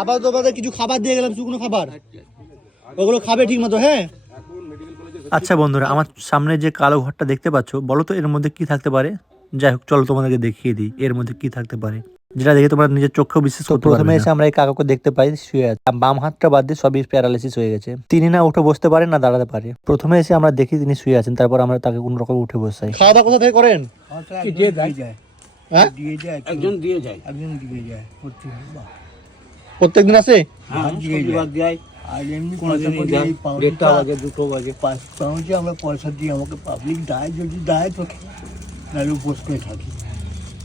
আবার তোমাদের কিছু খাবার দিয়ে গেলাম, শুকনো খাবার, ওগুলো খাবে ঠিক মতো। হ্যাঁ আচ্ছা বন্ধুরা, আমার সামনে যে কালো ঘরটা দেখতে পাচ্ছ, বলো তো এর মধ্যে কি থাকতে পারে? যাই হোক, চলো তোমাদেরকে দেখিয়ে দিই এর মধ্যে কি থাকতে পারে, যেটা দেখে তোমরা নিজের চোখেও বিশ্বাস করতে পারবে না। প্রথমে এসে আমরা এই কাকাকে দেখতে পাই শুয়ে আছে, বাম হাতটা বাদ দিয়ে সবই প্যারালাইসিস হয়ে গেছে। তিনি না উঠে বসতে পারেন না দাঁড়াতে পারে। প্রথমে এসে আমরা দেখি তিনি শুয়ে আছেন, তারপর আমরা তাকে কোন রকম উঠে বসাই। খাওয়া দাওয়া কোথা থেকে করেন? একজন দিয়ে যায় প্রত্যেকদিন আসে? আর এমনি বাজে 2 বাজে 5 পৌঁছে আমরা পয়সা দিই, আমাকে পাবলিক দেয়, যদি দেয় তোকে, নাহলে উপোস করে থাকি।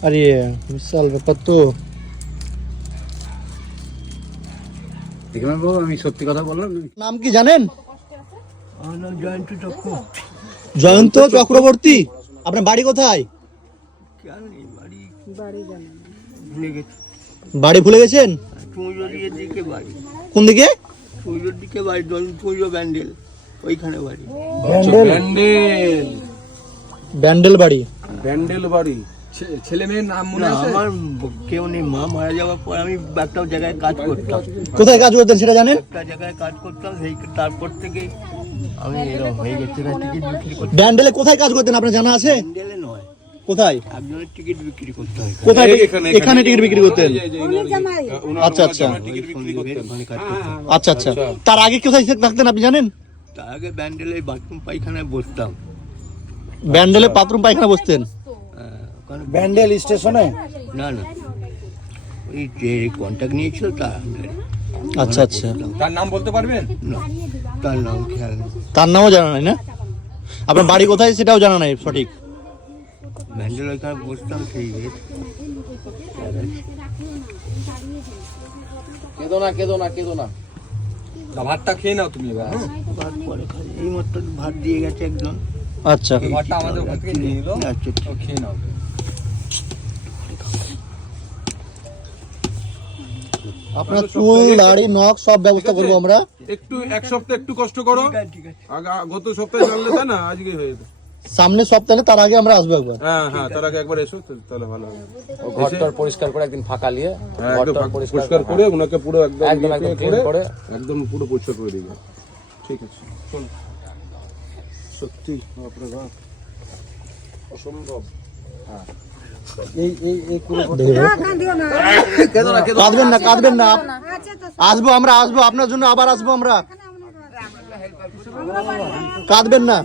আরে বিশাল ব্যাপার তো। দেখলাম বাবু, আমি সত্যি কথা বললাম। নাম কি জানেন? আমার নাম জয়ন্ত চক্রবর্তী। জয়ন্ত চক্রবর্তী। আপনার বাড়ি কোথায়? ভুলে গেছি। বাড়ি ভুলে গেছেন? চুঁজোর দিকে বাড়ি। কোন দিকে? চুঁজোর দিকে বাড়ি, চুঁজো ব্যান্ডেল, ওইখানে বাড়ি। ব্যান্ডেল বাড়ি। ব্যান্ডেল বাড়ি। ছেলে মেয়ের নাম মনে আছে? আমার কেউ নেই, মা মারা যাওয়ার পর আমি একটা জায়গায় কাজ করতাম। কোথায় কাজ করতেন সেটা জানেন? একটা জায়গায় কাজ করতাম, সেই তারপর থেকে আমি এরকম হয়ে গেছি। টিকিট বিক্রি করতে। ব্যান্ডেলে কোথায় কাজ করতেন আপনার জানা আছে? ব্যান্ডেলে নয়, কোথায়? একজনের টিকিট বিক্রি করতে হয়। কোথায়? এখানে টিকিট বিক্রি করতেন? আচ্ছা আচ্ছা ওখানে কাজ করতাম। আচ্ছা আচ্ছা। তার আগে কোথায় থাকতেন আপনি জানেন? তার আগে ব্যান্ডেলে বাথরুম পায়খানায় বসতাম। ব্যান্ডেলে বাথরুম পায়খানা বসতেন? ওখানে ব্যান্ডেল স্টেশনে? না না, ওই যে কন্ট্যাক্ট নিয়েছিল তার। আচ্ছা আচ্ছা। তার নাম বলতে পারবেন? না, তার নাম খেয়াল নেই। তার নামও জানা নাই না? আপনার বাড়ি কোথায় সেটাও জানা নাই সঠিক? ব্যান্ডেল ওইখানে বসতাম, সেই কেদো না। ভাতটা খেয়ে নাও তুমি এবার। ভাত পরে খাই, এই মাত্র ভাত দিয়ে গেছে একজন। আচ্ছা। ভাতটা আমাদের ওখান থেকে নিয়ে এলো, আচ্ছা, তো খেয়ে নাও। আপনার চুল দাড়ি নখ সব ব্যবস্থা করবো আমরা। একটু এক সপ্তাহ একটু কষ্ট করো। ঠিক আছে। গত সপ্তাহে জানলে তা না, আজকে হয়ে যেত। সামনে সপ্তাহে, তার আগে আমরা আসবো একবার। হ্যাঁ হ্যাঁ, তার আগে একবার এসো, তাহলে ভালো হবে। ঘরটার পরিষ্কার করে একদিন ফাঁকা নিয়ে একদম পরিষ্কার করে ওনাকে পুরো একদম ক্লিন করে একদম পুরো পরিষ্কার করে দিবে। ঠিক আছে, চলো। সত্যি বাপরে বাপ, অসম্ভব। কাঁদবেন না। আসবো আমরা, আসবো আপনার জন্য, আবার আসবো আমরা। কাঁদবেন না।